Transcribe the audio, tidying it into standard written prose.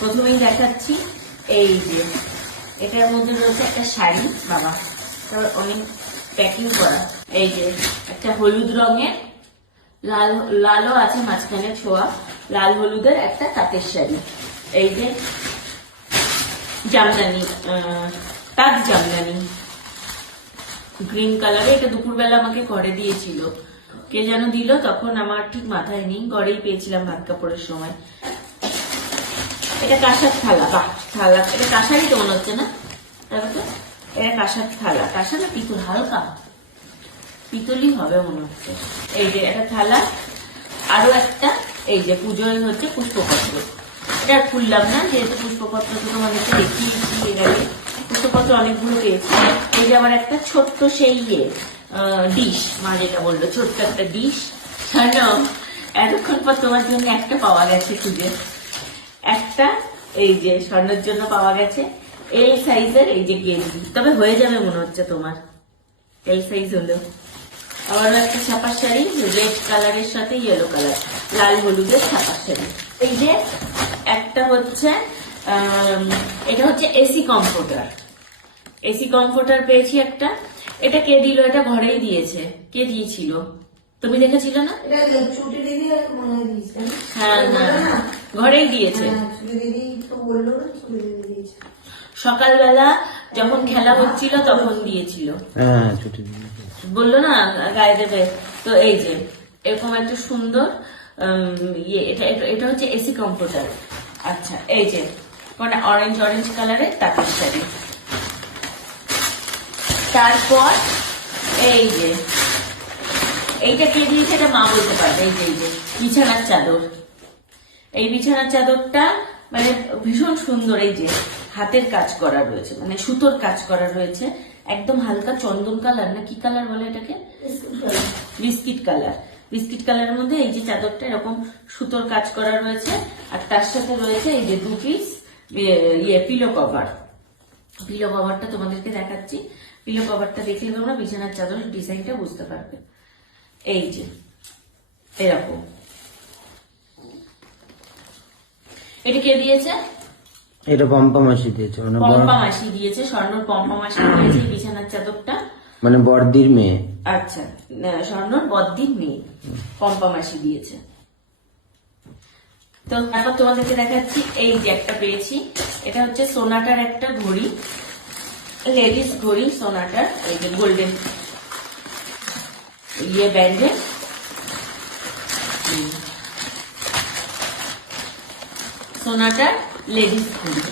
প্রথমেই দেখাচ্ছি এই যে এটার মধ্যে রয়েছে একটা শাড়ি, বাবা তারপর অনেক প্যাকিং করা। এই যে একটা হলুদ রঙের, লালও আছে মাঝখানে ছোঁয়া, লাল হলুদের একটা তাঁতের শাড়ি। এই যে জামদানি, তাঁত জামদানি গ্রিন কালারে। এটা দুপুরবেলা আমাকে ঘরে দিয়েছিল, কে যেন দিল তখন আমার ঠিক মাথায় নেই, ঘরেই পেয়েছিলাম ভাত কাপড়ের সময়। এটা কাঁসার থালা, বাহ থালা, এটা কাঁসারই তো মনে হচ্ছে না, তারপর তো এটা কাঁসার থালা, কাঁসার না পিতল, হালকা পিতলই হবে মনে হচ্ছে। এই যে একটা থালা, আরো একটা এই যে পুজোয় হচ্ছে পুষ্পপত্র, এটা খুললাম না যেহেতু পুষ্পপত্র তো তোমাদেরকে দেখিয়েছি এর আগে, পুষ্পপত্র অনেকগুলো পেয়েছি। এই যে আবার একটা ছোট্ট সেই ডিশ, মা যেটা বললো ছোট্ট একটা ডিশ, এতক্ষণ পর তোমার জন্য একটা পাওয়া গেছে খুঁজে, একটা এই যে স্বর্ণের জন্য পাওয়া গেছে এই সাইজের, এই যে গেঞ্জি, তবে হয়ে যাবে মনে হচ্ছে তোমার এই সাইজ হলো। আবারও একটা ছাপার শাড়ি রেড কালারের সাথে ইয়েলো কালার, লাল হলুদের ছাপার শাড়ি। এই যে একটা হচ্ছে এটা হচ্ছে এসি কমফোর্টার, এসি কমফোর্টার পেয়েছি একটা। এটা কে দিল? এটা ঘরেই দিয়েছে। কে দিয়েছিল? তুমি দেখেছিল না? হ্যাঁ হ্যাঁ, ঘরেই দিয়েছে। সকালবেলা যখন খেলা হচ্ছিল তখন দিয়েছিল, বললো না গায়ে দেবে। তো এই যে এরকম একটা সুন্দর এটা হচ্ছে এসি কমফোর্টার। আচ্ছা, এই যে অরেঞ্জ কালারের তাঁতের শাড়ি। তারপর এই যে এইটা কে দিয়েছে এটা মা বলতে পারবে। এই যে বিছানার চাদর, এই বিছানার চাদরটা মানে ভীষণ সুন্দর, এই যে হাতের কাজ করা রয়েছে, মানে সুতোর কাজ করা রয়েছে, একদম হালকা চন্দন কালার না কি কালার বলে এটাকে, বিস্কিট কালার। বিস্কিট কালারের মধ্যে এই যে চাদরটা এরকম সুতোর কাজ করা রয়েছে, আর তার সাথে রয়েছে এই যে 2 পিস পিলো কভার। পিলো কভারটা তোমাদেরকে দেখাচ্ছি, পিলো কভারটা দেখলে তোমরা বিছানার চাদরের ডিজাইনটা বুঝতে পারবে। এই যে এরকম, এটা কে দিয়েছে? এটা পম্পা মাসি দিয়েছে, মানে পম্পা মাসি দিয়েছে, স্বর্ণর পম্পা মাসি দিয়েছে বিছানার চাদরটা, মানে বড়দির মেয়ে। আচ্ছা, স্বর্ণর বড়দির মেয়ে পম্পা মাসি দিয়েছে। তো তারপর তোমাদেরকে দেখাচ্ছি এই যে একটা পেয়েছি, এটা হচ্ছে সোনাটার একটা ঘড়ি, লেডিস ঘড়ি সোনাটার, এই যে গোল্ডেন ব্যান্ডের, সোনাটার লেডিস ঘড়ি।